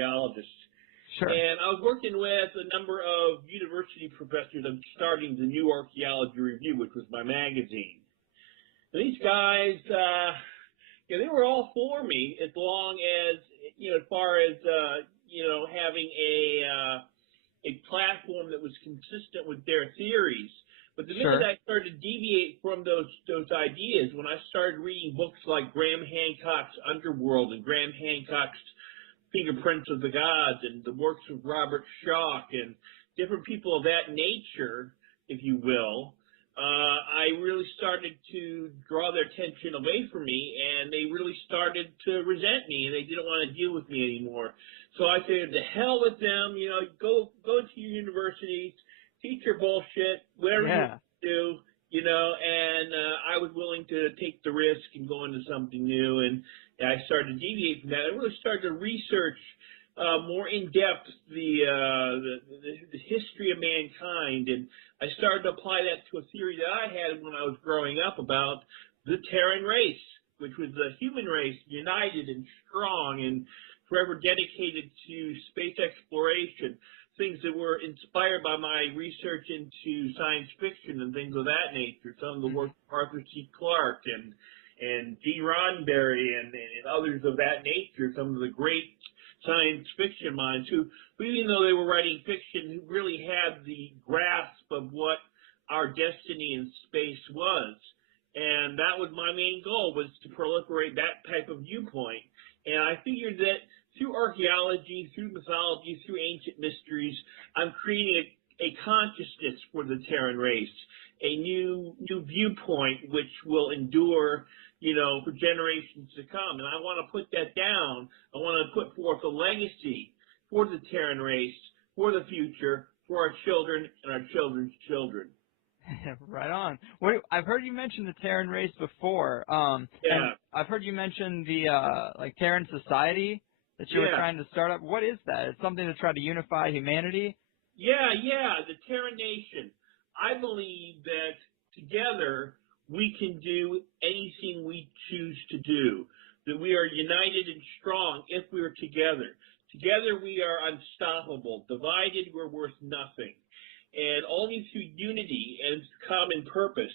archaeologist. Sure. And I was working with a number of university professors of starting the New Archaeology Review, which was my magazine. And these guys, they were all for me as long as, as far as, having a platform that was consistent with their theories. But the minute I started to deviate from those ideas, when I started reading books like Graham Hancock's Underworld and Graham Hancock's Fingerprints of the Gods and the works of Robert Schoch and different people of that nature, if you will, I really started to draw their attention away from me, and they really started to resent me, and they didn't want to deal with me anymore. So I said, to hell with them, go to your universities, teach your bullshit, whatever you do, and I was willing to take the risk and go into something new, and I started to deviate from that. I really started to research more in depth the history of mankind, and I started to apply that to a theory that I had when I was growing up about the Terran race, which was the human race, united and strong and forever dedicated to space exploration, things that were inspired by my research into science fiction and things of that nature, some of the work of Arthur C. Clarke and G. Roddenberry and others of that nature, some of the great science fiction minds who, even though they were writing fiction, who really had the grasp of what our destiny in space was. And that was my main goal, was to proliferate that type of viewpoint. And I figured that through archaeology, through mythology, through ancient mysteries, I'm creating a consciousness for the Terran race, a new viewpoint which will endure, for generations to come. And I want to put that down. I want to put forth a legacy for the Terran race, for the future, for our children and our children's children. Right on. I've heard you mention the Terran race before. And I've heard you mention the Terran society that you were trying to start up. What is that? It's something to try to unify humanity? Yeah, the Terran nation. I believe that together we can do anything we choose to do, that we are united and strong if we are together. Together we are unstoppable. Divided we're worth nothing. And only through unity and common purpose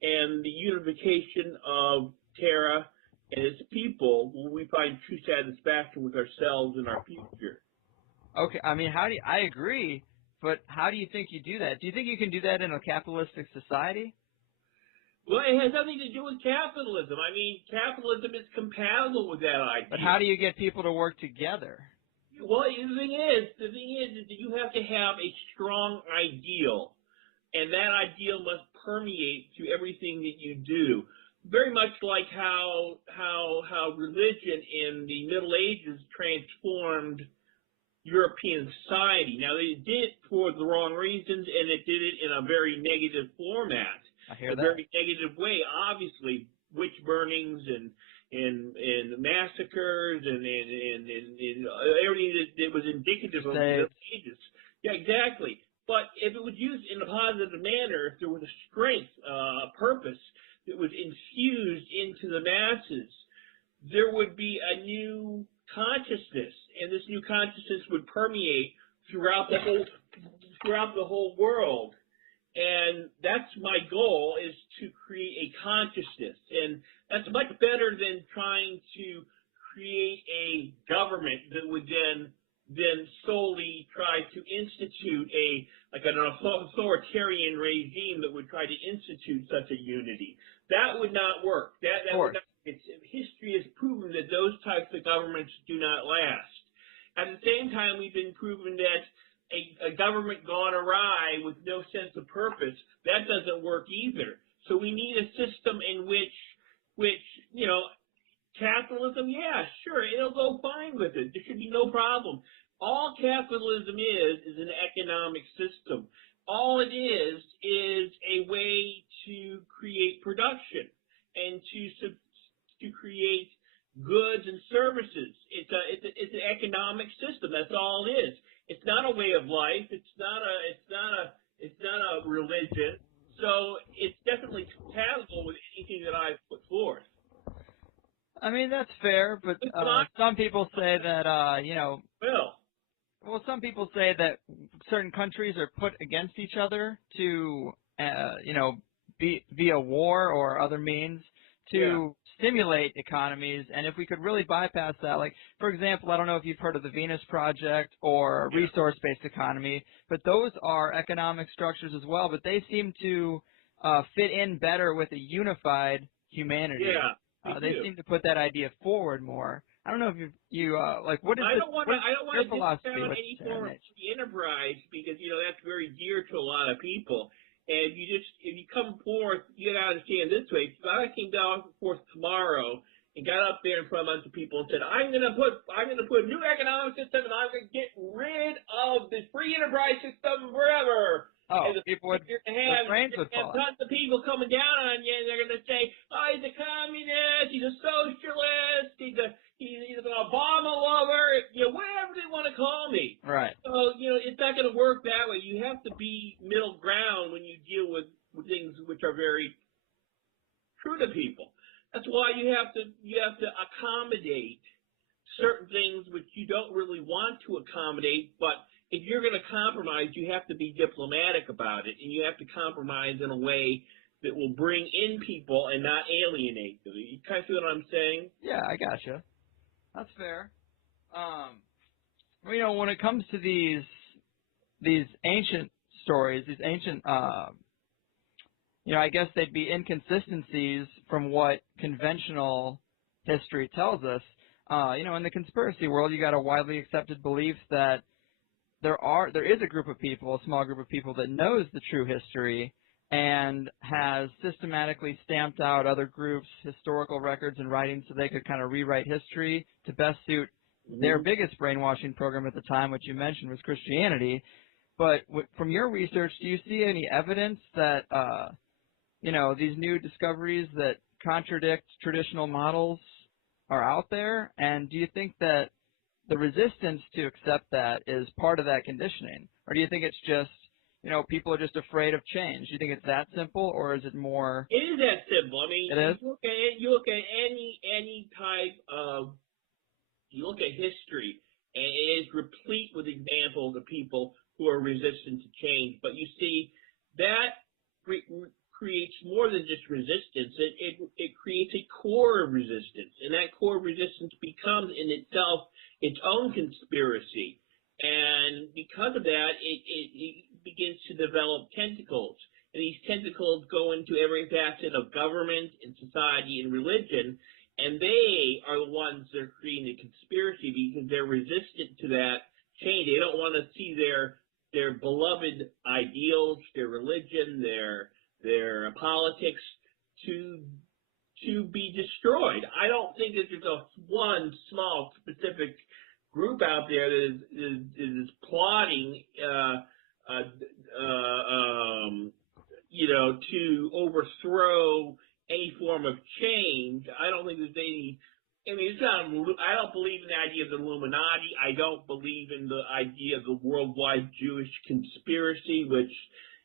and the unification of Terra and its people will we find true satisfaction with ourselves and our future. Okay, I mean, I agree, but how do you think you do that? Do you think you can do that in a capitalistic society? Well, it has nothing to do with capitalism. I mean, capitalism is compatible with that idea. But how do you get people to work together? Well, the thing is that you have to have a strong ideal, and that ideal must permeate through everything that you do. Very much like how religion in the Middle Ages transformed European society. Now, they did it for the wrong reasons, and it did it in a very negative format. I hear that. A very negative way, obviously, witch burnings and massacres and everything that was indicative of the Middle Ages. Yeah, exactly. But if it was used in a positive manner, if there was a strength, a purpose that was infused into the masses, there would be a new consciousness, and this new consciousness would permeate throughout the whole world. And that's my goal, is to create a consciousness. And that's much better than trying to create a government that would then solely try to institute an authoritarian regime that would try to institute such a unity. That would not work. That would not, history has proven that those types of governments do not last. At the same time, we've been proven that a government gone awry with no sense of purpose, that doesn't work either. So we need a system in which capitalism, yeah, sure, it'll go fine with it. There should be no problem. All capitalism is an economic system. All it is a way to create production and to create goods and services. It's an economic system. That's all it is. It's not a way of life. It's not a religion. So it's definitely compatible with anything that I've put forth. I mean, that's fair, but some people say that Well, Well, some people say that certain countries are put against each other to, via war or other means to stimulate economies. And if we could really bypass that, like, for example, I don't know if you've heard of the Venus Project or resource-based economy, but those are economic structures as well, but they seem to fit in better with a unified humanity. Yeah, they seem to put that idea forward more. I don't know if you like, what is I don't want to discount any form of free enterprise because, that's very dear to a lot of people. And if you come forth, you got to understand this way. If I came down forth tomorrow and got up there in front of a bunch of people and said, I'm going to put a new economic system and I'm going to get rid of the free enterprise system forever. Oh, people would, their brains would fall. Tons of people coming down on you, and they're going to say, "Oh, he's a communist, he's a socialist, he's an Obama lover, whatever they want to call me." Right. So, it's not going to work that way. You have to be middle ground when you deal with things which are very true to people. That's why you have to accommodate certain things which you don't really want to accommodate, but if you're going to compromise, you have to be diplomatic about it, and you have to compromise in a way that will bring in people and not alienate them. You kind of see what I'm saying? Yeah, I gotcha. That's fair. When it comes to these ancient stories, these ancient, I guess they'd be inconsistencies from what conventional history tells us. In the conspiracy world, you got a widely accepted belief that there is a group of people, a small group of people that knows the true history and has systematically stamped out other groups' historical records and writings so they could kind of rewrite history to best suit their biggest brainwashing program at the time, which you mentioned was Christianity. But from your research, do you see any evidence that, these new discoveries that contradict traditional models are out there? And do you think that the resistance to accept that is part of that conditioning? Or do you think it's just, people are just afraid of change? Do you think it's that simple, or is it more? It is that simple. I mean, it is? You look at any type of, you look at history, and it is replete with examples of people who are resistant to change. But you see, that creates more than just resistance. It creates a core of resistance, and that core of resistance becomes in itself its own conspiracy. And because of that, it begins to develop tentacles. And these tentacles go into every facet of government and society and religion, and they are the ones that are creating the conspiracy because they're resistant to that change. They don't want to see their beloved ideals, their religion, their politics to be destroyed. I don't think that there's one small specific group out there that is plotting, to overthrow any form of change. I don't think there's any. I mean, I don't believe in the idea of the Illuminati. I don't believe in the idea of the worldwide Jewish conspiracy, which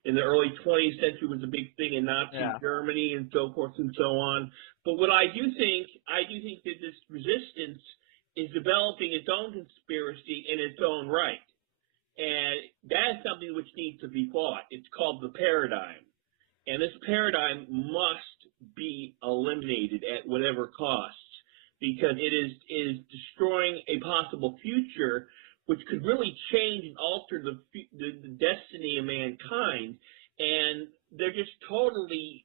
in the early 20th century was a big thing in Nazi Germany and so forth and so on. But what I do think that this resistance is developing its own conspiracy in its own right. And that is something which needs to be fought. It's called the paradigm. And this paradigm must be eliminated at whatever cost, because it is destroying a possible future which could really change and alter the destiny of mankind. And they're just totally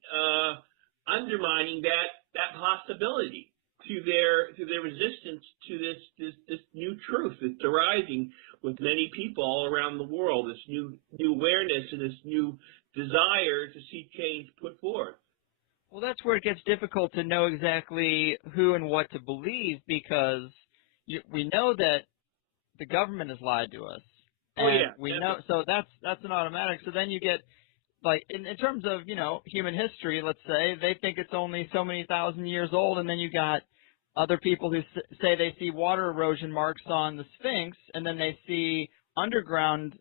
undermining that possibility through their resistance to this new truth that's arising with many people all around the world, this new awareness and this new desire to see change put forth. Well, that's where it gets difficult to know exactly who and what to believe, because we know that the government has lied to us. And we know, so that's an automatic. So then you get, like, in terms of, human history, let's say, they think it's only so many thousand years old, and then you got other people who say they see water erosion marks on the Sphinx, and then they see underground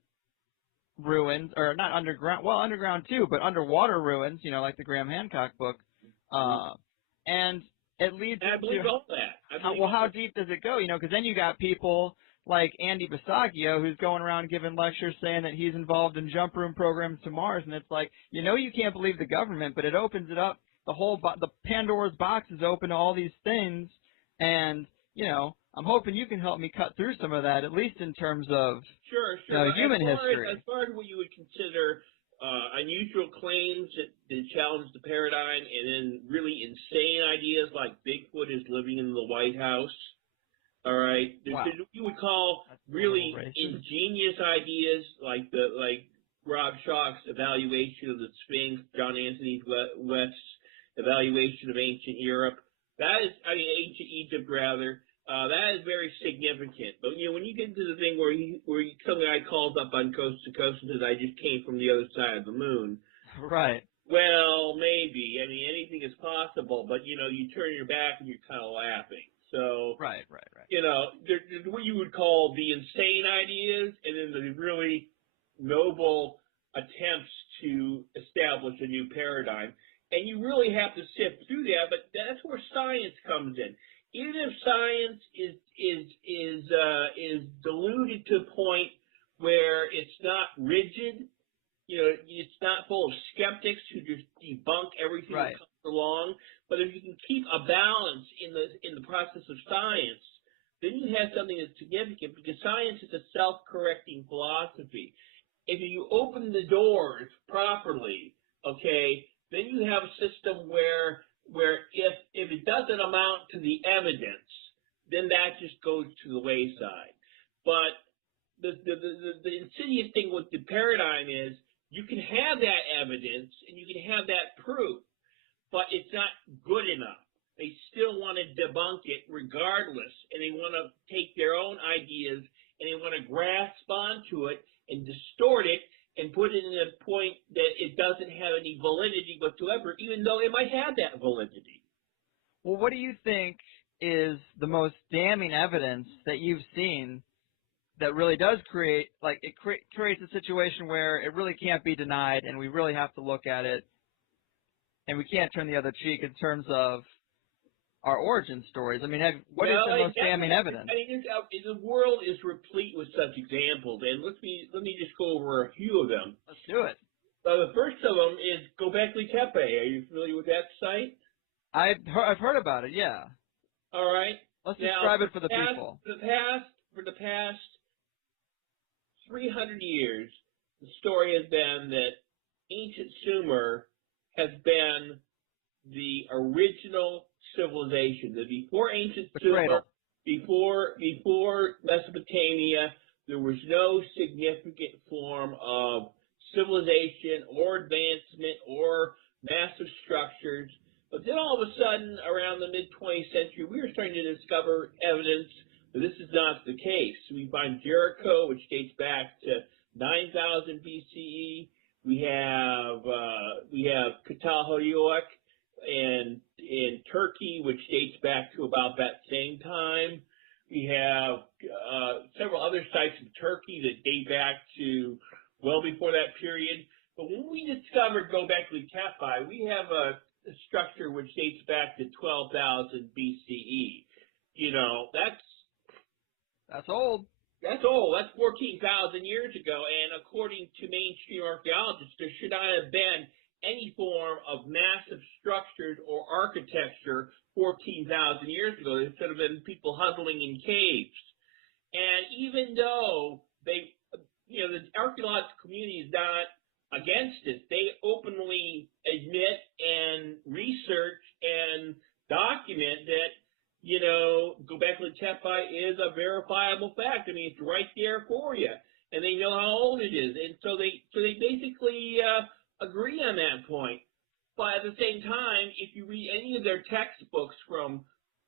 ruins, or not underground, well, underground too, but underwater ruins, like the Graham Hancock book. And it leads I believe all that. How deep does it go? Because then you got people like Andy Bisagio, who's going around giving lectures saying that he's involved in jump room programs to Mars, and it's like, you can't believe the government, but it opens it up. The Pandora's box is open to all these things, and I'm hoping you can help me cut through some of that, at least in terms of sure. Human history. As far as what you would consider unusual claims that challenge the paradigm, and then really insane ideas like Bigfoot is living in the White House. All right, wow. There's what you would call really ingenious ideas like Rob Schoch's evaluation of the Sphinx, John Anthony West's evaluation of ancient Europe. Ancient Egypt rather. That is very significant. But when you get to the thing where some guy calls up on Coast to Coast and says, "I just came from the other side of the moon," right? Well, maybe. Anything is possible. But you turn your back and you're kind of laughing. So right. There's what you would call the insane ideas, and then the really noble attempts to establish a new paradigm. And you really have to sift through that. But that's where science comes in. Even if science is diluted to a point where it's not rigid, it's not full of skeptics who just debunk everything that comes along. But if you can keep a balance in the process of science, then you have something that's significant, because science is a self-correcting philosophy. If you open the doors properly, okay, then you have a system where if it doesn't amount to the evidence, then that just goes to the wayside. But the insidious thing with the paradigm is you can have that evidence and you can have that proof, but it's not good enough. They still want to debunk it regardless, and they want to take their own ideas and they want to grasp onto it and distort it and put it in a point that it doesn't have any validity whatsoever, even though it might have that validity. Well, what do you think is the most damning evidence that you've seen that really does create a situation where it really can't be denied, and we really have to look at it, and we can't turn the other cheek in terms of our origin stories? What is the most damning evidence? The world is replete with such examples, and let me just go over a few of them. Let's do it. The first of them is Göbekli Tepe. Are you familiar with that site? I've heard about it. Yeah. All right. Let's describe it for the people. For the past 300 years, the story has been that ancient Sumer has been the original civilization. That before ancient Sumer, before Mesopotamia, there was no significant form of civilization or advancement or massive structures. But then all of a sudden, around the mid-20th century, we were starting to discover evidence that this is not the case. We find Jericho, which dates back to 9000 BCE. We have Catalhoyuk in Turkey, which dates back to about that same time. We have several other sites in Turkey that date back to well before that period. But when we discovered Göbekli Tepe, we have a structure which dates back to 12,000 BCE. That's old. That's old. That's 14,000 years ago. And according to mainstream archaeologists, there should not have been any form of massive structures or architecture 14,000 years ago. There should have been people huddling in caves. And even though the archaeological community is not against it, they openly admit and research and document that Göbekli Tepe is a verifiable fact. It's right there for you, and they know how old it is, and so they basically agree on that point. But at the same time, if you read any of their textbooks from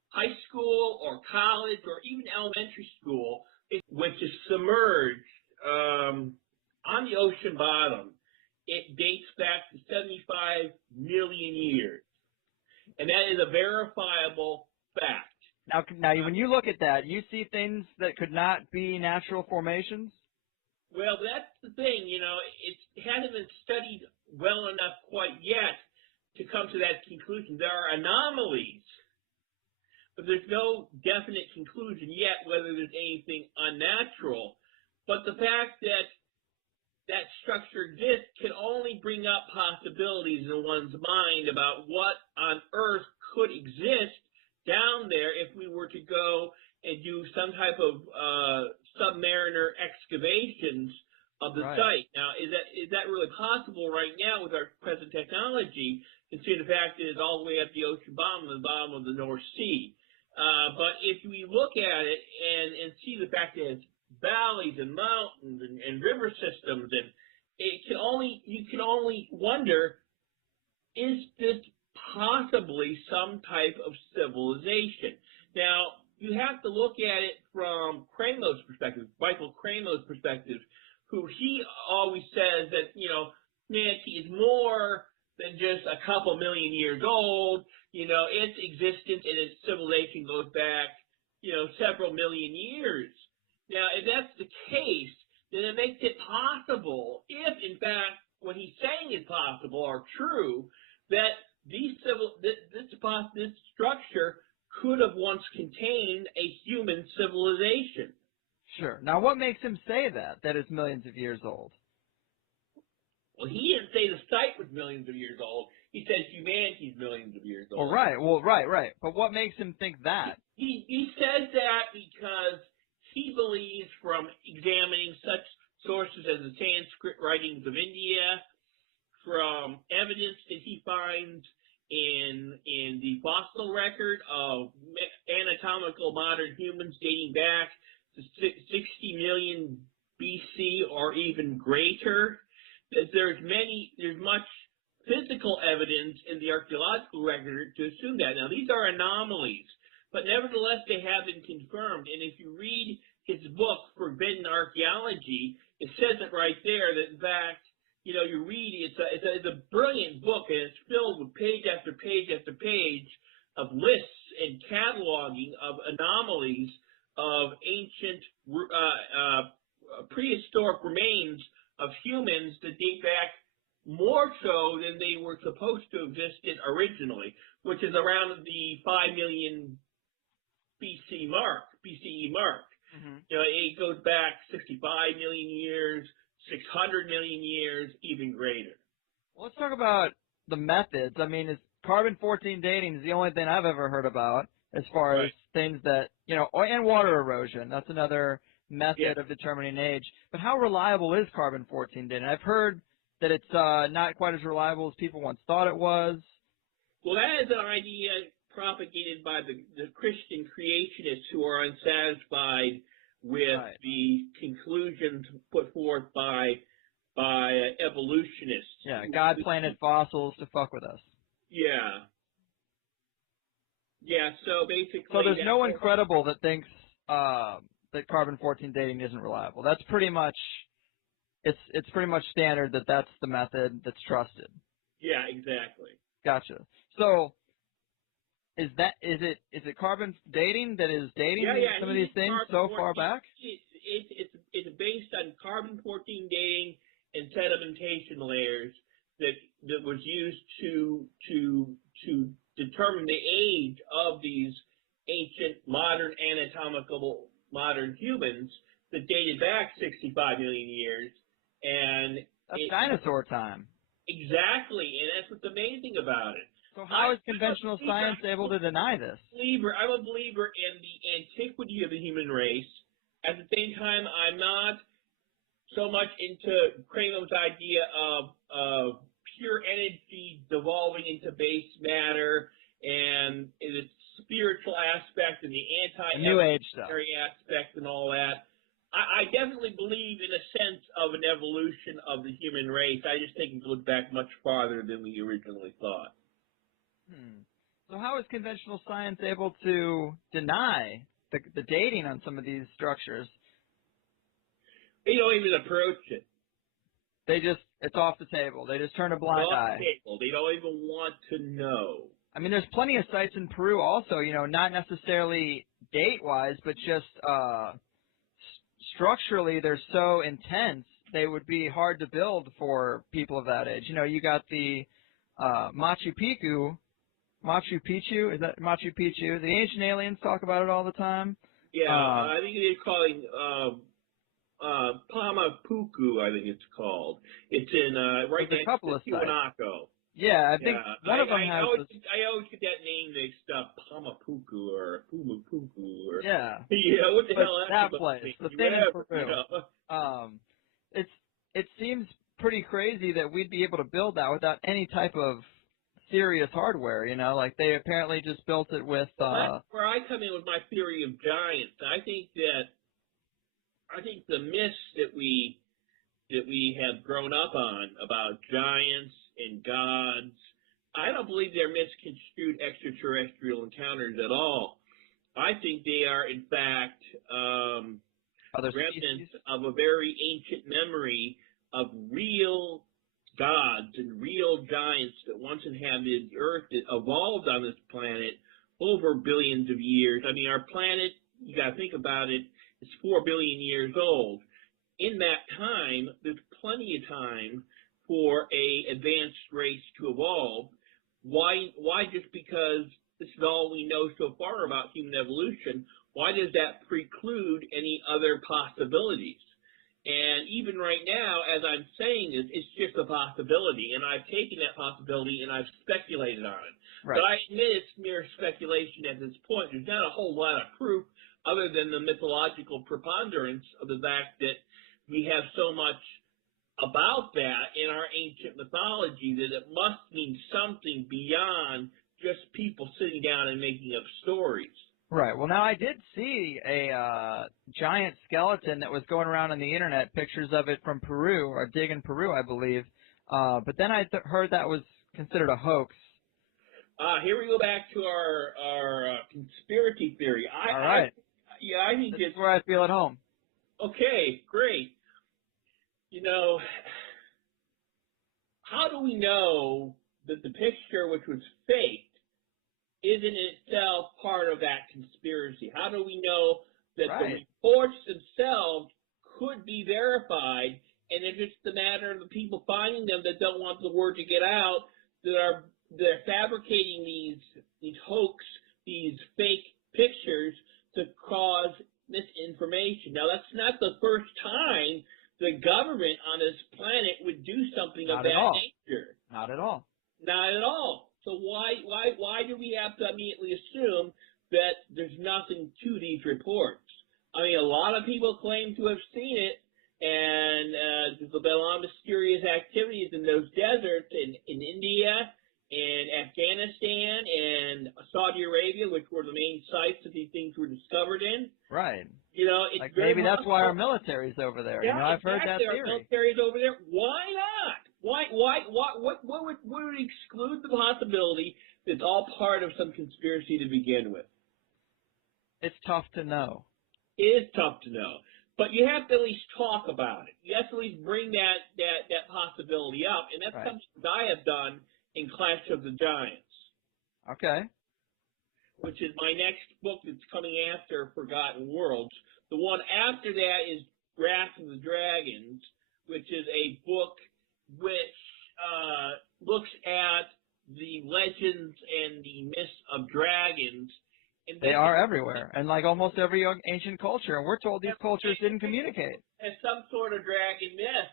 high school or college or even elementary school, which is submerged on the ocean bottom, it dates back to 75 million years, and that is a verifiable fact. Now, when you look at that, you see things that could not be natural formations? Well, that's the thing, it hasn't been studied well enough quite yet to come to that conclusion. There are anomalies, but there's no definite conclusion yet whether there's anything unnatural. But the fact that that structure exists can only bring up possibilities in one's mind about what on Earth could exist down there if we were to go and do some type of submariner excavations of the site. Now, is that really possible right now with our present technology, considering the fact that it's all the way up the ocean bottom, the bottom of the North Sea? But if we look at it and see the fact that it's valleys and mountains and river systems, and you can only wonder, is this possibly some type of civilization? Now, you have to look at it from Kramer's perspective, Michael Kramer's perspective, who he always says that, humanity is more than just a couple million years old. Its existence and its civilization goes back, several million years. Now, if that's the case, then it makes it possible, if in fact what he's saying is possible or true, that this structure could have once contained a human civilization. Sure. Now, what makes him say that it's millions of years old? Well, he didn't say the site was millions of years old. He says humanity's millions of years old. Right. But what makes him think that? He says that because he believes, from examining such sources as the Sanskrit writings of India, from evidence that he finds in the fossil record of anatomical modern humans dating back to 60 million BC or even greater, that there's much physical evidence in the archaeological record to assume that. Now, these are anomalies, but nevertheless, they have been confirmed. And if you read his book, Forbidden Archaeology, it says it right there that, in fact, you read it's a brilliant book, and it's filled with page after page after page of lists and cataloging of anomalies of ancient prehistoric remains of humans that date back more so than they were supposed to have existed originally, which is around the 5 million BCE mark. Mm-hmm. It goes back 65 million years, 600 million years, even greater. Well, let's talk about the methods. I mean, carbon-14 dating is the only thing I've ever heard about as far as things that, and water erosion. That's another method of determining age. But how reliable is carbon-14 dating? I've heard that it's not quite as reliable as people once thought it was. Well, that is an idea propagated by the Christian creationists who are unsatisfied with the conclusions put forth by evolutionists. Yeah, God planted fossils to fuck with us. Yeah. Yeah, so basically... So there's no one credible that thinks that carbon-14 dating isn't reliable. That's pretty much... It's pretty much standard that that's the method that's trusted. Yeah, exactly. Gotcha. So, is it carbon dating that is dating some of these things so far back? It's based on carbon-14 dating and sedimentation layers that was used to determine the age of these ancient anatomical modern humans that dated back 65 million years. And that's dinosaur time. Exactly, and that's what's amazing about it. So how is conventional science able to deny this? I'm a believer in the antiquity of the human race. At the same time, I'm not so much into Kramer's idea of pure energy devolving into base matter and the spiritual aspect and the New Age stuff aspect and all that. I definitely believe in a sense of an evolution of the human race. I just think it goes back much farther than we originally thought. So how is conventional science able to deny the dating on some of these structures? They don't even approach it. It's off the table. They just turn a blind eye. They don't even want to know. I mean, there's plenty of sites in Peru also, not necessarily date-wise, but just structurally they're so intense they would be hard to build for people of that age. You got the Machu Picchu, Machu Picchu. Is that Machu Picchu? The ancient aliens talk about it all the time. Yeah, I think they're calling Pamapuku, I think it's called. It's in right next to Tiwanaku. Yeah, I think one of them has. I always get that name mixed up, Pamapuku or Pumapuku or yeah. What the hell? That place, the thing in Peru. You know? It seems pretty crazy that we'd be able to build that without any type of serious hardware. You know, like they apparently just built it with. That's where I come in with my theory of giants. I think the myths that we have grown up on about giants and gods, I don't believe they're misconstrued extraterrestrial encounters at all. I think they are, in fact, remnants of a very ancient memory of real gods and real giants that once inhabited the Earth, that evolved on this planet over billions of years. I mean, our planet, you got to think about it, is 4 billion years old. In that time, there's plenty of time for a advanced race to evolve. Why just because this is all we know so far about human evolution, why does that preclude any other possibilities? And even right now, as I'm saying this, it's just a possibility, and I've taken that possibility and I've speculated on it. Right. But I admit it's mere speculation at this point. There's not a whole lot of proof other than the mythological preponderance of the fact that we have so much about that in our ancient mythology that it must mean something beyond just people sitting down and making up stories. Right. Well, now I did see a giant skeleton that was going around on the internet, pictures of it from Peru, or a dig in Peru, I believe. But then I heard that was considered a hoax. Here we go back to our conspiracy theory. All right. I think it's where I feel at home. Okay, great. You know, how do we know that the picture, which was faked, isn't in itself part of that conspiracy? How do we know that the reports themselves could be verified, and if it's the matter of the people finding them that don't want the word to get out, they're fabricating these hoax, these fake pictures to cause misinformation? Now, that's not the first time the government on this planet would do something of that nature. Not at all. Not at all. So why do we have to immediately assume that there's nothing to these reports? I mean, a lot of people claim to have seen it, and there's been a lot of mysterious activities in those deserts in India and Afghanistan and Saudi Arabia, which were the main sites that these things were discovered in. Right. You know, it's like maybe that's why our military's over there. Yeah, you know, I've heard that theory. Our military's over there. Why not? What would exclude the possibility that it's all part of some conspiracy to begin with? It's tough to know. It is tough to know. But you have to at least talk about it. You have to at least bring that possibility up. And that's something that I have done in Clash of the Giants. Okay. Which is my next book that's coming after Forgotten Worlds. The one after that is Wrath of the Dragons, which is a book which looks at the legends and the myths of dragons. And they are everywhere, and like almost every ancient culture. And we're told these cultures didn't communicate. As some sort of dragon myth.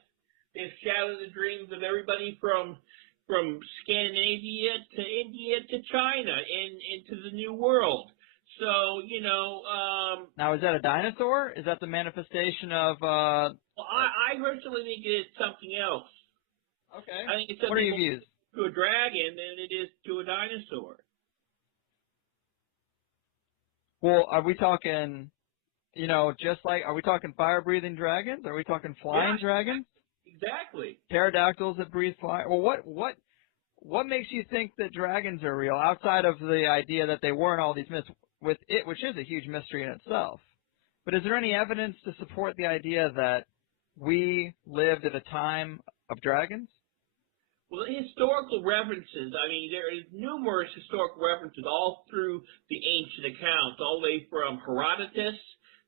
They've shadowed the dreams of everybody from Scandinavia to India to China and into the New World. So, you know... now, is that a dinosaur? Is that the manifestation of... Well, I personally think it's something else. Okay. I think it's what are your views? To a dragon than it is to a dinosaur. Well, are we talking, you know, just like, are we talking fire-breathing dragons? Are we talking flying dragons? Exactly. Pterodactyls that breathe fire? Well, what makes you think that dragons are real, outside of the idea that they weren't all these myths, with it, which is a huge mystery in itself? But is there any evidence to support the idea that we lived at a time of dragons? Well, the historical references, I mean, there is numerous historical references all through the ancient accounts, all the way from Herodotus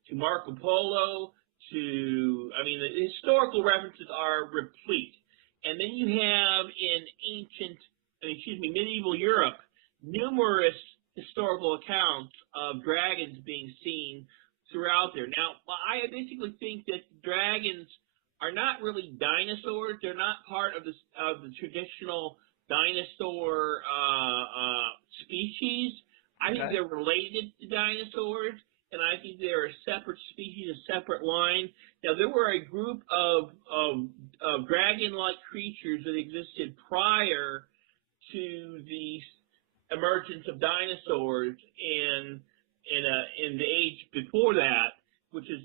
to Marco Polo to, I mean, the historical references are replete. And then you have in medieval Europe, numerous historical accounts of dragons being seen throughout there. Now, I basically think that dragons are not really dinosaurs. They're not part of the traditional dinosaur species. I think they're related to dinosaurs, and I think they're a separate species, a separate line. Now, there were a group of dragon-like creatures that existed prior to the emergence of dinosaurs in the age before that, which is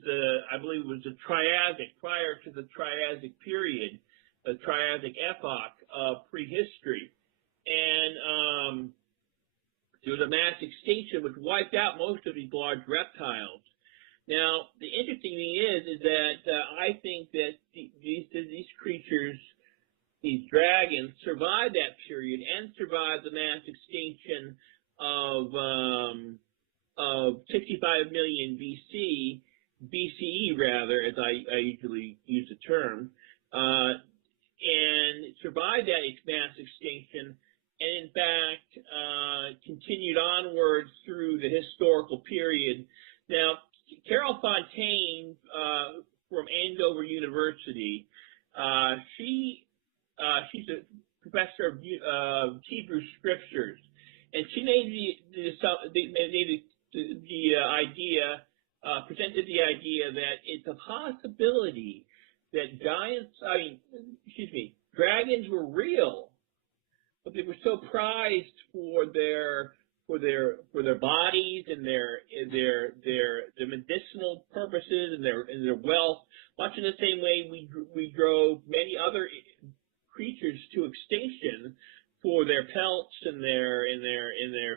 I believe it was the Triassic, prior to the Triassic period, the Triassic epoch of prehistory. And there was a mass extinction which wiped out most of these large reptiles. Now, the interesting thing is that I think that these creatures, these dragons, survived that period and survived the mass extinction of 65 million BCE rather, as I usually use the term, and survived that mass extinction, and in fact continued onwards through the historical period. Now, Carol Fontaine from Andover University, she's a professor of Hebrew scriptures, and she made presented the idea that it's a possibility that dragons were real, but they were so prized for their bodies and their medicinal purposes and their wealth, much in the same way we drove many other creatures to extinction for their pelts and their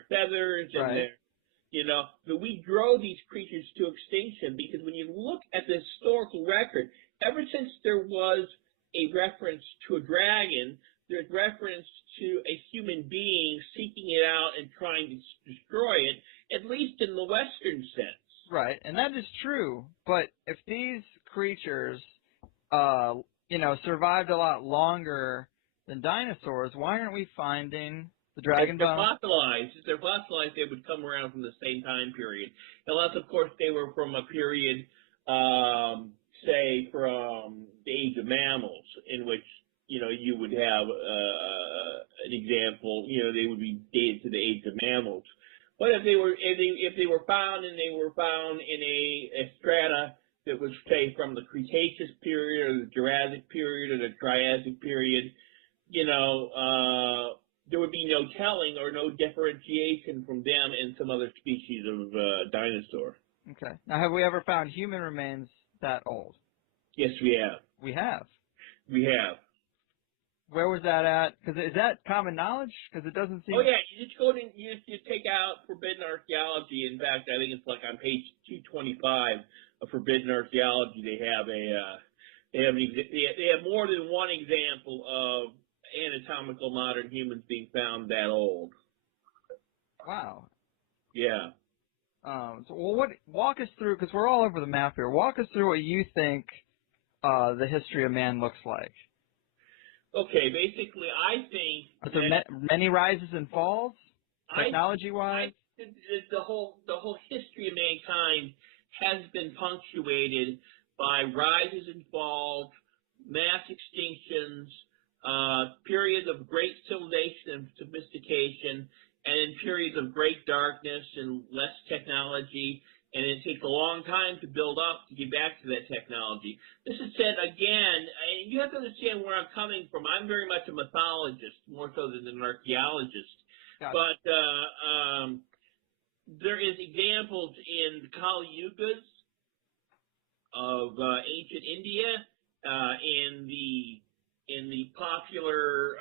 feathers and their but we drove these creatures to extinction because when you look at the historical record, ever since there was a reference to a dragon, there's reference to a human being seeking it out and trying to destroy it, at least in the Western sense. Right, and that is true. But if these creatures, survived a lot longer than dinosaurs, why aren't we finding the dragon bones? If they're fossilized, they would come around from the same time period. Unless, of course, they were from a period, say, from the age of mammals, in which, you would have an example, they would be dated to the age of mammals. But if they were found in a strata that was, say, from the Cretaceous period or the Jurassic period or the Triassic period, there would be no telling or no differentiation from them and some other species of dinosaur. Okay. Now, have we ever found human remains that old? Yes, we have. We have? We have. Where was that at? Because is that common knowledge? Because it doesn't seem... Oh, yeah. You just go in, you take out forbidden archaeology. In fact, I think it's like on page 225 of forbidden archaeology, they have more than one example of anatomical modern humans being found that old. Wow. Yeah. Walk us through, because we're all over the map here, walk us through what you think the history of man looks like. Okay, basically, I think... Are there many rises and falls, technology-wise? The whole history of mankind has been punctuated by rises and falls, mass extinctions, periods of great civilization and sophistication, and in periods of great darkness and less technology, and it takes a long time to build up to get back to that technology. This is said again, and you have to understand where I'm coming from. I'm very much a mythologist, more so than an archaeologist. Gotcha. But there is examples in the Kali Yugas of ancient India, in the popular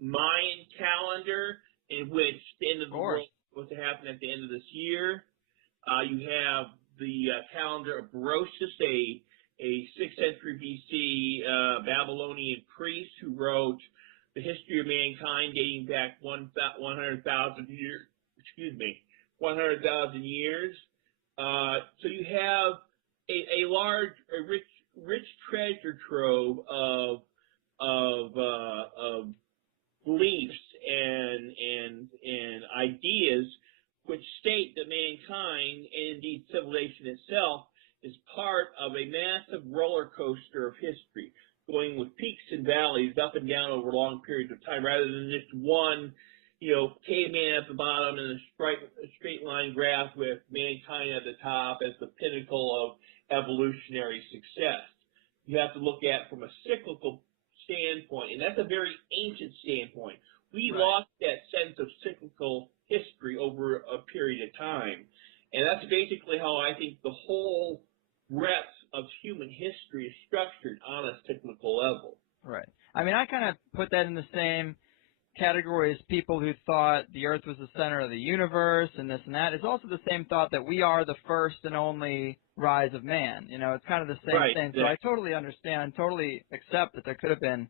Mayan calendar, in which the end of the world was to happen at the end of this year. You have the calendar of Berosus, a 6th century BC Babylonian priest who wrote the history of mankind dating back 100,000 years. 100,000 years. So you have a rich treasure trove of beliefs and ideas which state that mankind, and indeed civilization itself, is part of a massive roller coaster of history, going with peaks and valleys up and down over long periods of time, rather than just one, caveman at the bottom and a straight line graph with mankind at the top as the pinnacle of evolutionary success. You have to look at it from a cyclical standpoint, and that's a very ancient standpoint. We lost that sense of cyclical history over a period of time, and that's basically how I think the whole breadth of human history is structured on a cyclical level. Right. I mean, I kind of put that in the same category as people who thought the Earth was the center of the universe and this and that. It's also the same thought that we are the first and only rise of man. It's kind of the same thing. So I totally understand, totally accept that there could have been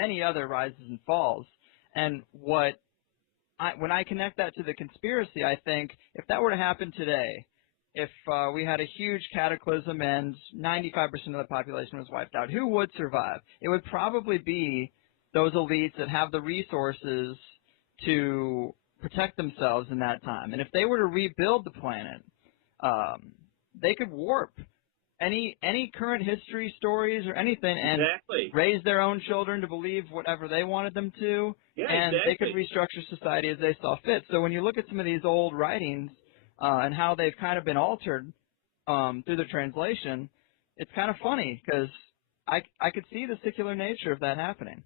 many other rises and falls. And when I connect that to the conspiracy, I think if that were to happen today, if we had a huge cataclysm and 95% of the population was wiped out, who would survive? It would probably be those elites that have the resources to protect themselves in that time. And if they were to rebuild the planet, they could warp any current history stories or anything and raise their own children to believe whatever they wanted them to, and they could restructure society as they saw fit. So when you look at some of these old writings and how they've kind of been altered through the translation, it's kind of funny because I could see the secular nature of that happening.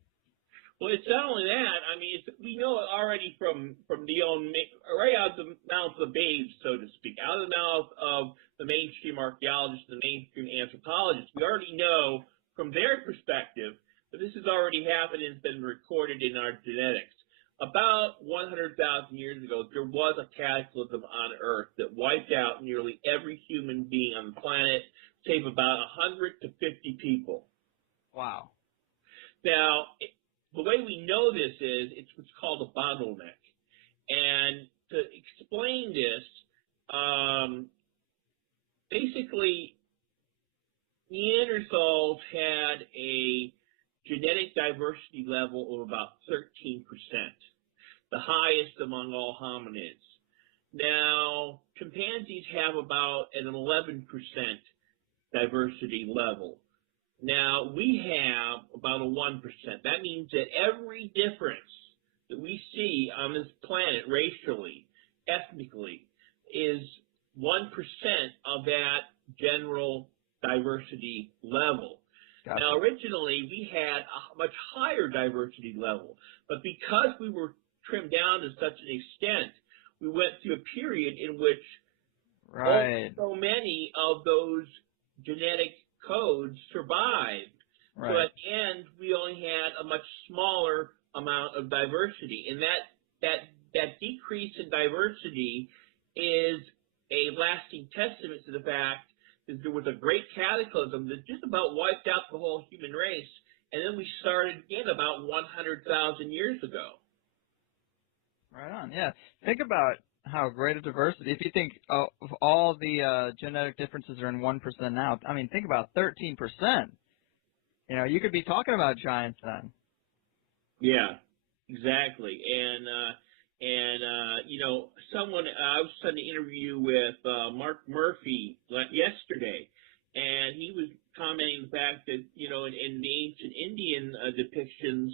Well, it's not only that. I mean, we know it already from right out of the mouth of the babes, so to speak, out of the mouth of the mainstream archaeologists, the mainstream anthropologists. We already know from their perspective that this has already happened and has been recorded in our genetics. About 100,000 years ago, there was a cataclysm on Earth that wiped out nearly every human being on the planet, save about 100 to 50 people. Wow. Now, the way we know this is it's what's called a bottleneck. And to explain this, basically, Neanderthals had a genetic diversity level of about 13%, the highest among all hominids. Now, chimpanzees have about an 11% diversity level. Now, we have about a 1%. That means that every difference that we see on this planet racially, ethnically, is 1% of that general diversity level. Gotcha. Now, originally, we had a much higher diversity level, but because we were trimmed down to such an extent, we went through a period in which so many of those genetic codes survived. So at the end, we only had a much smaller amount of diversity, and that decrease in diversity is a lasting testament to the fact that there was a great cataclysm that just about wiped out the whole human race, and then we started again about 100,000 years ago. Right on, yeah. Think about how great a diversity. If you think of all the genetic differences are in 1% now, I mean, think about 13%. You could be talking about giants then. Yeah, exactly. And I was on an interview with Mark Murphy yesterday, and he was commenting the fact that, in the ancient Indian depictions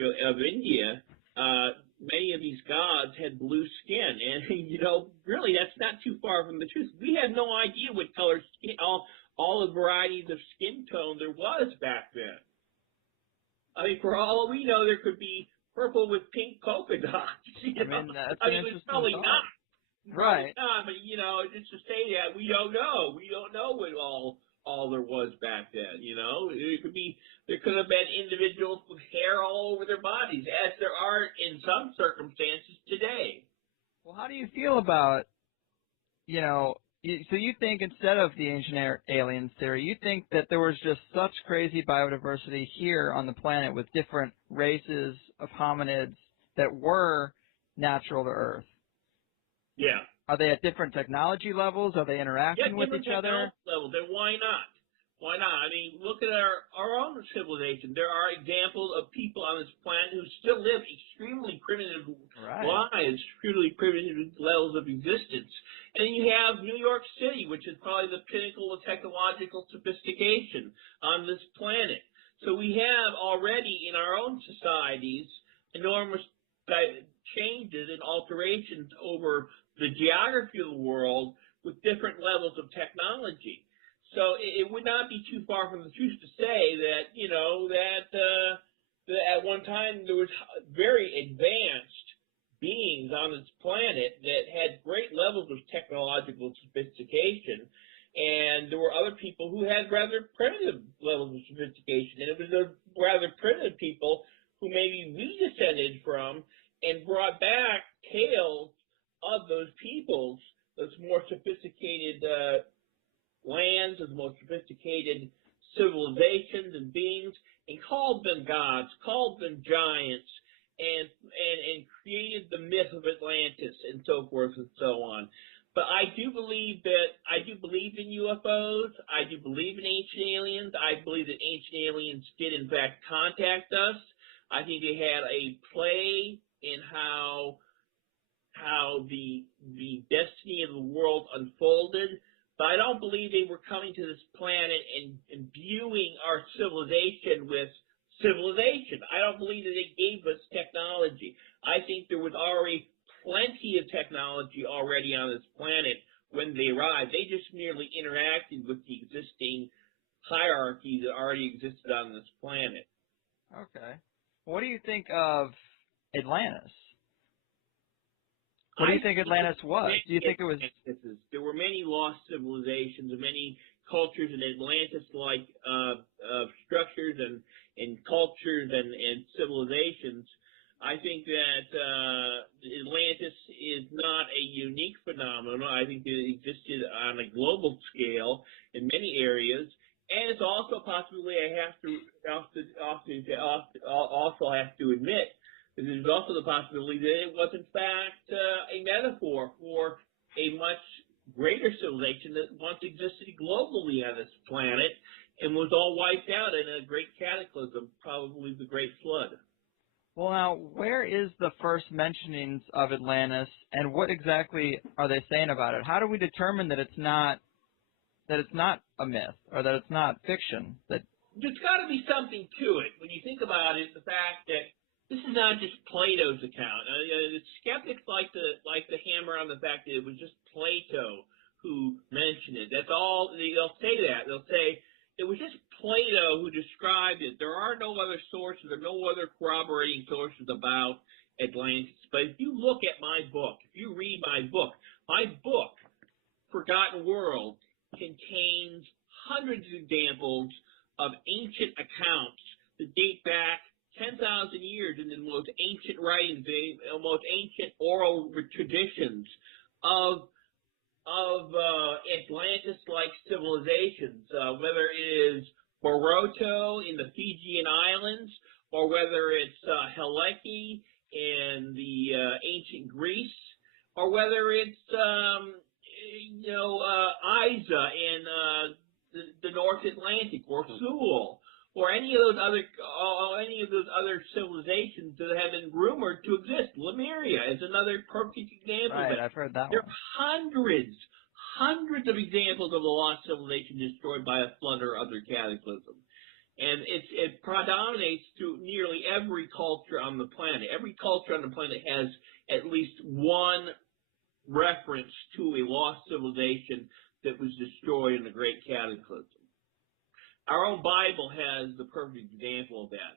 of India, many of these gods had blue skin, and really that's not too far from the truth. We had no idea what color skin, all the varieties of skin tone there was back then. I mean, for all we know, there could be purple with pink polka dots. That's it's probably thought. not. Right. But just to say that, we don't know. We don't know what all there was back then. There could have been individuals with hair all over their bodies, as there are in some circumstances today. Well, how do you feel about, so you think instead of the ancient aliens theory, you think that there was just such crazy biodiversity here on the planet with different races of hominids that were natural to Earth? Yeah. Are they at different technology levels? Are they interacting with each other? Levels. Then why not? Why not? I mean, look at our own civilization. There are examples of people on this planet who still live extremely primitive lives, extremely primitive levels of existence. And then you have New York City, which is probably the pinnacle of technological sophistication on this planet. So we have already in our own societies enormous changes and alterations over the geography of the world with different levels of technology. So it would not be too far from the truth to say that, that at one time there was very advanced beings on this planet that had great levels of technological sophistication, and there were other people who had rather primitive levels of sophistication, and it was those rather primitive people who maybe we descended from and brought back tales of those peoples, those more sophisticated lands, those more sophisticated civilizations and beings, and called them gods, called them giants, and created the myth of Atlantis and so forth and so on. But I do believe in UFOs. I do believe in ancient aliens. I believe that ancient aliens did in fact contact us. I think they had a play in how the destiny of the world unfolded. But I don't believe they were coming to this planet and imbuing our civilization with civilization. I don't believe that they gave us technology. I think there was already plenty of technology already on this planet when they arrived. They just merely interacted with the existing hierarchy that already existed on this planet. Okay. What do you think of Atlantis? What do you think Atlantis was? Do you think it was... There were many lost civilizations and many cultures in Atlantis-like structures and cultures and civilizations. I think that Atlantis is not a unique phenomenon. I think it existed on a global scale in many areas. And it's also a possibility I also have to admit that there's also the possibility that it was in fact a metaphor for a much greater civilization that once existed globally on this planet and was all wiped out in a great cataclysm, probably the Great Flood. Well, now, where is the first mentionings of Atlantis, and what exactly are they saying about it? How do we determine that it's not a myth, or that it's not fiction? There's got to be something to it. When you think about it, the fact that this is not just Plato's account. Skeptics like to hammer on the fact that it was just Plato who mentioned it. That's all. They'll say that. They'll say it was just Plato who described it. There are no other sources. There are no other corroborating sources about Atlantis. But if you look at my book, if you read my book, Forgotten World, contains hundreds of examples of ancient accounts that date back 10,000 years in the most ancient writings, the most ancient oral traditions of Atlantis-like civilizations, whether it is Boroto in the Fijian Islands, or whether it's Helike in the ancient Greece, or whether it's Isa in the North Atlantic, or Sewell, or any of those other civilizations that have been rumored to exist. Lemuria is another perfect example. Right, I've heard that there one. There are hundreds of examples of a lost civilization destroyed by a flood or other cataclysm. And it predominates through nearly every culture on the planet. Every culture on the planet has at least one reference to a lost civilization that was destroyed in the Great Cataclysm. Our own Bible has the perfect example of that.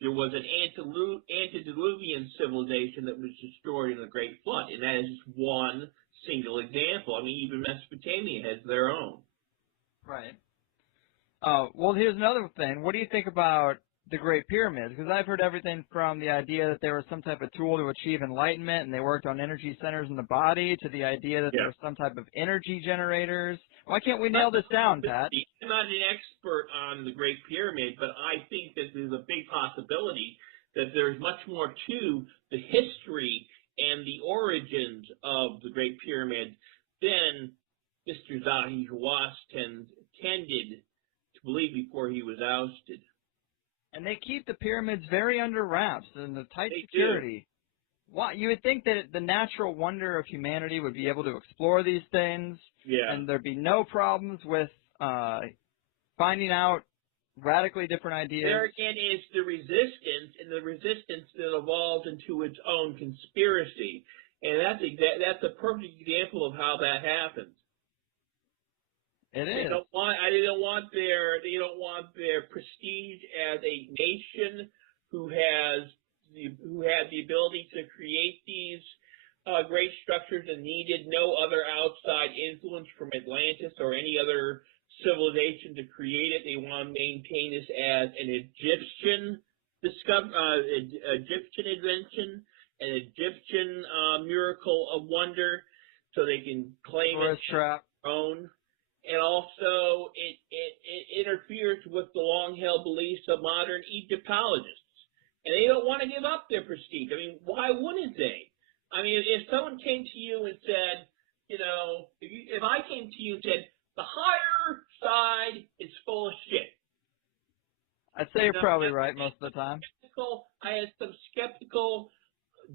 There was an antediluvian civilization that was destroyed in the Great Flood, and that is just one single example. I mean, even Mesopotamia has their own. Right. Well, here's another thing. What do you think about the Great Pyramids? Because I've heard everything from the idea that there was some type of tool to achieve enlightenment and they worked on energy centers in the body, to the idea that there was some type of energy generators. Why can't we nail this down, Pat? I'm not an expert on the Great Pyramid, but I think that there's a big possibility that there's much more to the history and the origins of the Great Pyramid than Mr. Zahi Hawass tended believe before he was ousted. And they keep the pyramids very under wraps and the tight They security. Why, you would think that the natural wonder of humanity would be able to explore these things, and there'd be no problems with finding out radically different ideas. There again is the resistance, and the resistance that evolves into its own conspiracy, and that's a perfect example of how that happens. It is. They don't want their prestige as a nation who had the ability to create these great structures and needed no other outside influence from Atlantis or any other civilization to create it. They want to maintain this as an Egyptian invention, an Egyptian miracle of wonder, so they can claim it as their own. And also, it interferes with the long-held beliefs of modern Egyptologists. And they don't want to give up their prestige. I mean, why wouldn't they? I mean, if someone came to you and said, if I came to you and said, the higher side is full of shit. I'd say you're probably right most of the time. I had some skeptical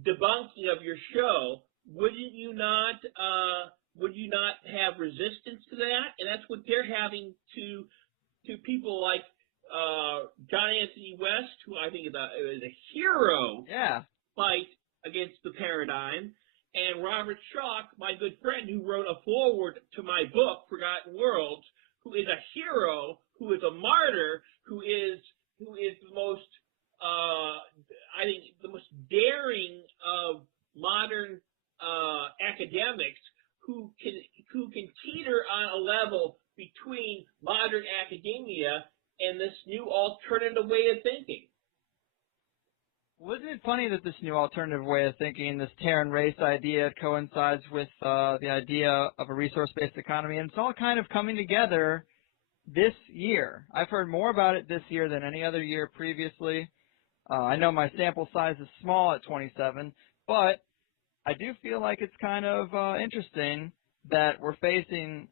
debunking of your show. Would you not have resistance to that? And that's what they're having to people like John Anthony West, who I think is a hero, fight against the paradigm, and Robert Schoch, my good friend, who wrote a foreword to my book, Forgotten Worlds, who is a hero, who is a martyr, who is the most, I think, the most daring of modern academics, who can teeter on a level between modern academia and this new alternative way of thinking. Wasn't it funny that this new alternative way of thinking, this Terran race idea, coincides with the idea of a resource-based economy, and it's all kind of coming together this year. I've heard more about it this year than any other year previously. I know my sample size is small at 27, but I do feel like it's kind of interesting that we're facing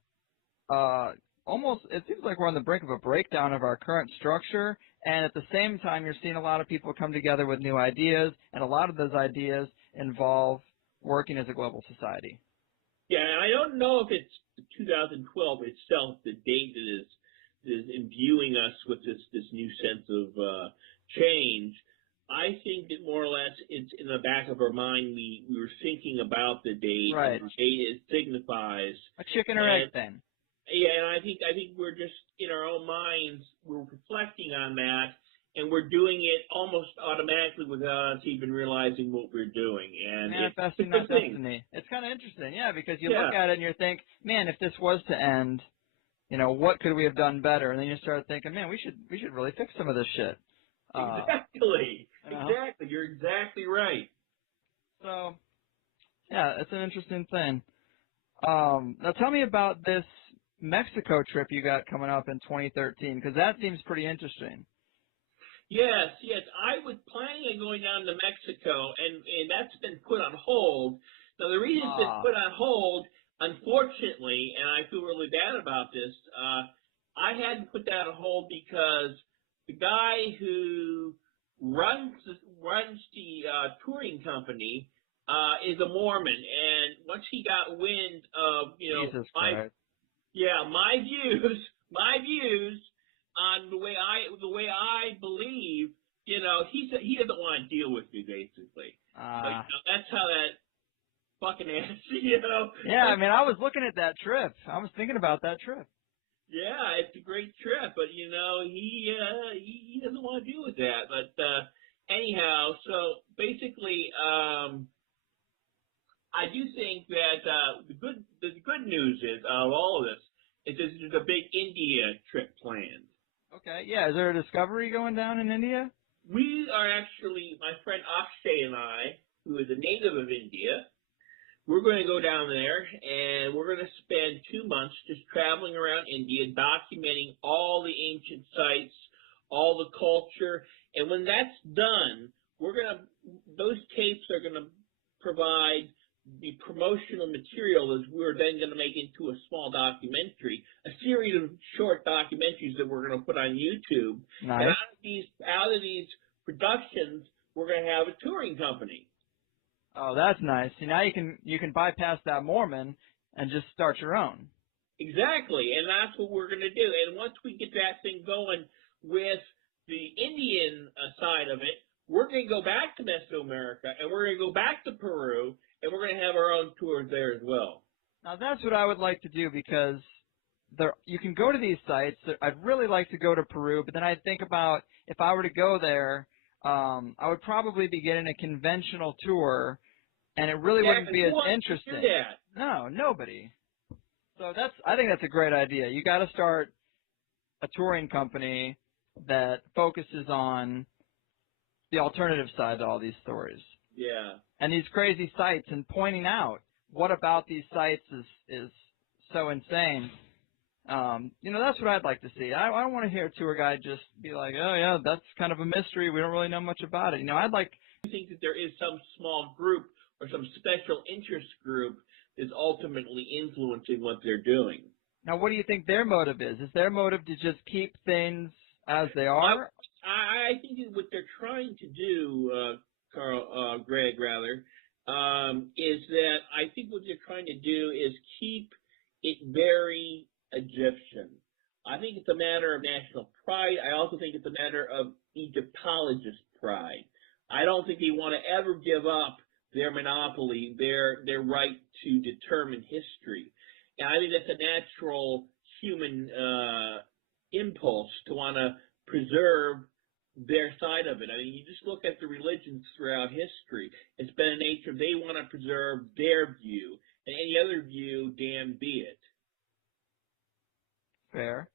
almost, it seems like we're on the brink of a breakdown of our current structure, and at the same time you're seeing a lot of people come together with new ideas, and a lot of those ideas involve working as a global society. Yeah, and I don't know if it's 2012 itself, the date that is imbuing us with this new sense of change. I think that more or less it's in the back of our mind. We were thinking about the date, right. And the date it signifies a chicken or egg thing. Yeah, and I think we're just in our own minds, we're reflecting on that, and we're doing it almost automatically without us even realizing what we're doing. And manifesting that destiny. It's kind of interesting, because you look at it and you think, man, if this was to end, what could we have done better? And then you start thinking, man, we should really fix some of this shit. Exactly. Exactly. You're exactly right. So, it's an interesting thing. Now tell me about this Mexico trip you got coming up in 2013, because that seems pretty interesting. Yes. I was planning on going down to Mexico, and that's been put on hold. Now, the reason it's been put on hold, unfortunately, and I feel really bad about this, I had to put that on hold because the guy who runs the touring company is a Mormon, and once he got wind of my views on the way I believe, he doesn't want to deal with me basically. But, that's how that fucking ass, Yeah, I mean, I was looking at that trip. I was thinking about that trip. Yeah, it's a great trip, but he doesn't want to deal with that. But anyhow, so basically, I do think that the good news is of all of this is there's a big India trip planned. Okay, yeah. Is there a discovery going down in India? We are actually, my friend Akshay and I, who is a native of India, we're going to go down there, and we're going to spend 2 months just traveling around India, documenting all the ancient sites, all the culture, and when that's done, those tapes are going to provide the promotional material is we're then going to make into a small documentary, a series of short documentaries that we're going to put on YouTube. Nice. And out of these productions, we're going to have a touring company. Oh, that's nice. See, now you can bypass that Mormon and just start your own. Exactly, and that's what we're going to do. And once we get that thing going with the Indian side of it, we're going to go back to Mesoamerica, and we're going to go back to Peru, and we're going to have our own tours there as well. Now, that's what I would like to do, because you can go to these sites. I'd really like to go to Peru, but then I think about if I were to go there, I would probably be getting a conventional tour, and it really wouldn't be as interesting. Do that? No, nobody. So I think that's a great idea. You got to start a touring company that focuses on the alternative side to all these stories. Yeah. And these crazy sites, and pointing out what about these sites is so insane. That's what I'd like to see. I don't want to hear a tour guide just be like, oh yeah, that's kind of a mystery. We don't really know much about it. I'd like. I think that there is some small group or some special interest group is ultimately influencing what they're doing. Now, what do you think their motive is? Is their motive to just keep things as they are? I think that what they're trying to do, Greg, is that I think what they're trying to do is keep it very Egyptian. I think it's a matter of national pride. I also think it's a matter of Egyptologist pride. I don't think they want to ever give up their monopoly, their right to determine history. And I think that's a natural human impulse to want to preserve their side of it. I mean, you just look at the religions throughout history. It's been a nature, they want to preserve their view, and any other view, damn be it. Fair.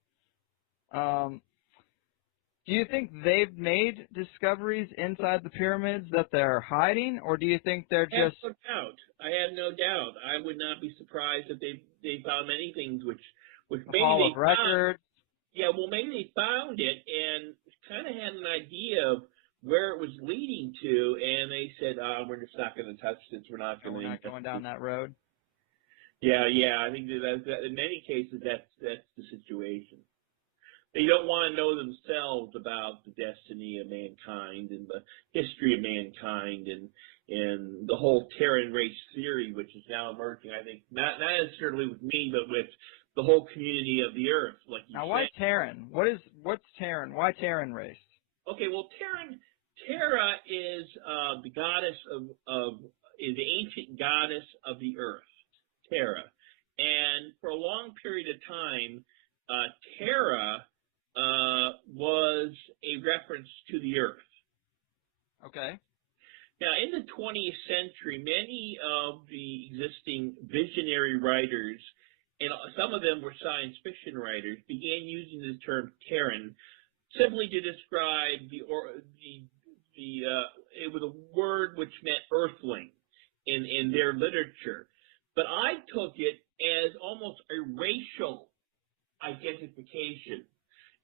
Do you think they've made discoveries inside the pyramids that they're hiding, or do you think they're just... I have no doubt. I would not be surprised if they found many things which maybe Hall they of Records. Yeah, well, maybe they found it and kind of had an idea of where it was leading to, and they said, we're just not going to touch this. We're not going down that road. Yeah. I think that in many cases that's the situation. They don't want to know themselves about the destiny of mankind and the history of mankind and the whole Terran race theory, which is now emerging. I think not necessarily with me, but with the whole community of the Earth. Like you now, why Terran? What's Terran? Why Terran race? Okay, well, Terra is the goddess is the ancient goddess of the Earth, Terra, and for a long period of time, Terra was a reference to the Earth. Okay. Now, in the 20th century, many of the existing visionary writers, and some of them were science fiction writers, began using the term Terran simply to describe it was a word which meant earthling in their literature. But I took it as almost a racial identification,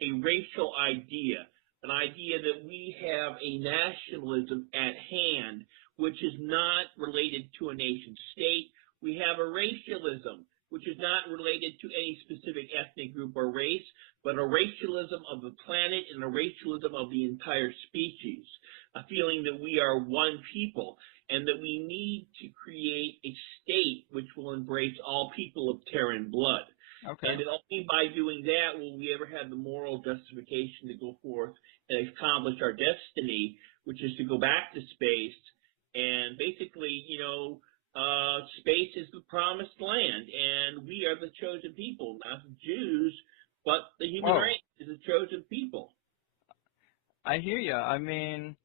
a racial idea, an idea that we have a nationalism at hand which is not related to a nation state. We have a racialism which is not related to any specific ethnic group or race, but a racialism of the planet and a racialism of the entire species, a feeling that we are one people and that we need to create a state which will embrace all people of Terran blood. Okay. And only by doing that will we ever have the moral justification to go forth and accomplish our destiny, which is to go back to space. And basically, space is the promised land, and we are the chosen people, not the Jews, but the human race is the chosen people. I hear you. I mean,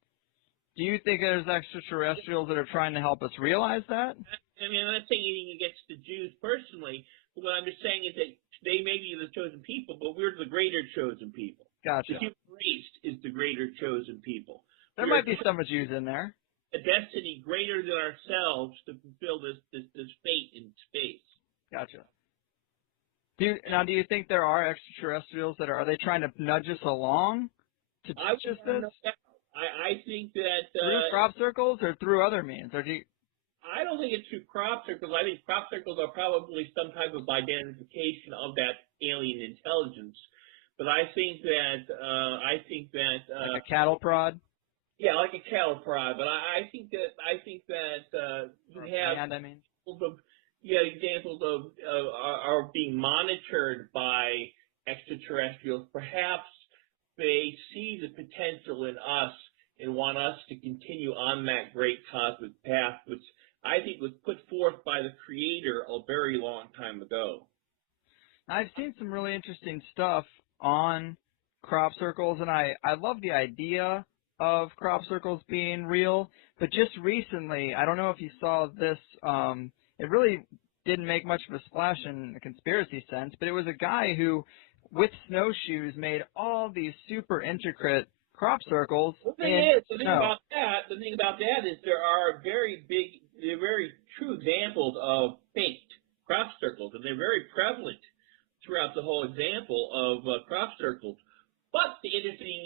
do you think there's extraterrestrials that are trying to help us realize that? I mean, I'm not saying anything against the Jews personally, but what I'm just saying is that they may be the chosen people, but we're the greater chosen people. Gotcha. The human race is the greater chosen people. There might be some Jews in there. A destiny greater than ourselves to fulfill this fate in space. Gotcha. Do you think there are extraterrestrials that are they trying to nudge us along to teach us this? I think that through crop circles or through other means, or do you... I don't think it's through crop circles. I think crop circles are probably some type of identification of that alien intelligence. But I think that like a cattle prod. yeah, like a cattle prod. But I think that you have examples of are being monitored by extraterrestrials. Perhaps they see the potential in us and want us to continue on that great cosmic path, which I think was put forth by the Creator a very long time ago. I've seen some really interesting stuff on crop circles, and I love the idea of crop circles being real, but just recently, I don't know if you saw this, it really didn't make much of a splash in the conspiracy sense, but it was a guy who, with snowshoes, made all these super intricate crop circles. The thing about that is there are very true examples of faked crop circles, and they're very prevalent throughout the whole example of crop circles. But the interesting thing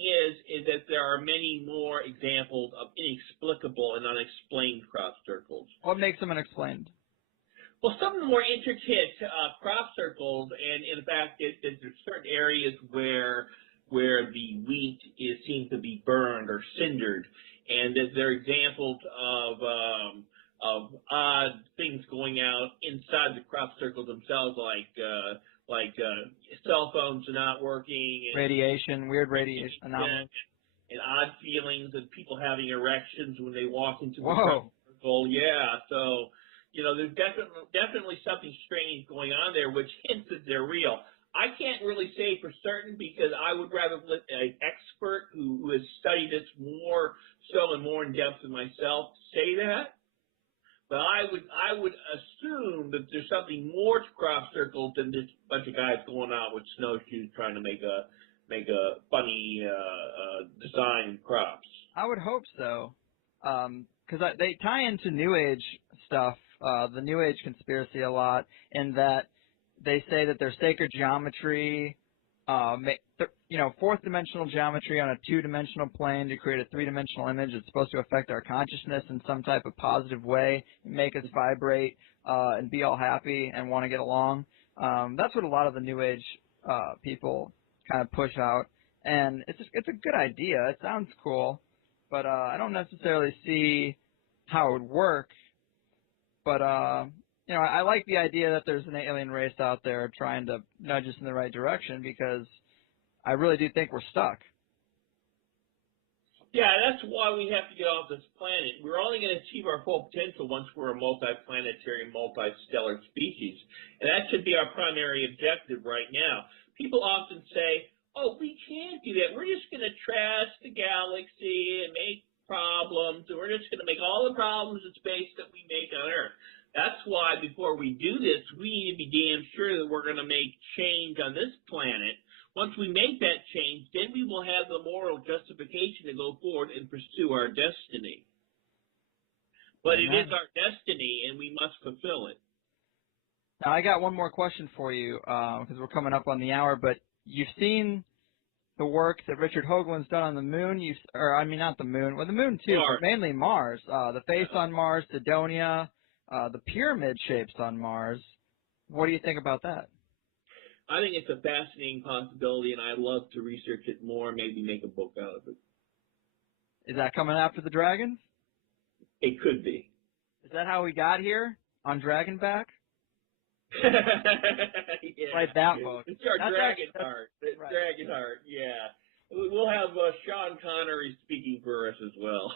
is that there are many more examples of inexplicable and unexplained crop circles. What makes them unexplained? Well, some of the more intricate crop circles, and in fact, there's certain areas where the wheat seems to be burned or cindered, and there are examples of odd things going out inside the crop circles themselves, like cell phones are not working, and weird radiation, and odd feelings, and people having erections when they walk into the crop circle. Yeah, so. There's definitely something strange going on there, which hints that they're real. I can't really say for certain because I would rather let an expert who has studied this more in depth than myself say that. But I would assume that there's something more to crop circles than just a bunch of guys going out with snowshoes trying to make a funny design crops. I would hope so, because they tie into New Age stuff. The New Age conspiracy a lot, in that they say that their sacred geometry, fourth dimensional geometry on a two-dimensional plane to create a three-dimensional image is supposed to affect our consciousness in some type of positive way, make us vibrate and be all happy and want to get along. That's what a lot of the New Age people kind of push out, and it's a good idea. It sounds cool, but I don't necessarily see how it would work. But, I like the idea that there's an alien race out there trying to nudge us in the right direction, because I really do think we're stuck. Yeah, that's why we have to get off this planet. We're only going to achieve our full potential once we're a multiplanetary, multistellar species. And that should be our primary objective right now. People often say, oh, we can't do that. We're just going to trash the galaxy and make problems, and we're just going to make all the problems in space that we make on Earth. That's why before we do this, we need to be damn sure that we're going to make change on this planet. Once we make that change, then we will have the moral justification to go forward and pursue our destiny. But Amen. It is our destiny, and we must fulfill it. Now, I got one more question for you, because we're coming up on the hour, but you've seen the work that Richard Hoagland's done on the moon, not the moon, well, the moon too, Mars. But mainly Mars. The face on Mars, Sidonia, the pyramid shapes on Mars. What do you think about that? I think it's a fascinating possibility, and I'd love to research it more, maybe make a book out of it. Is that coming after the Dragons? It could be. Is that how we got here? On Dragonback? Yeah. Write that book. It's our Dragonheart. Right. Dragonheart, yeah. We'll have Sean Connery speaking for us as well.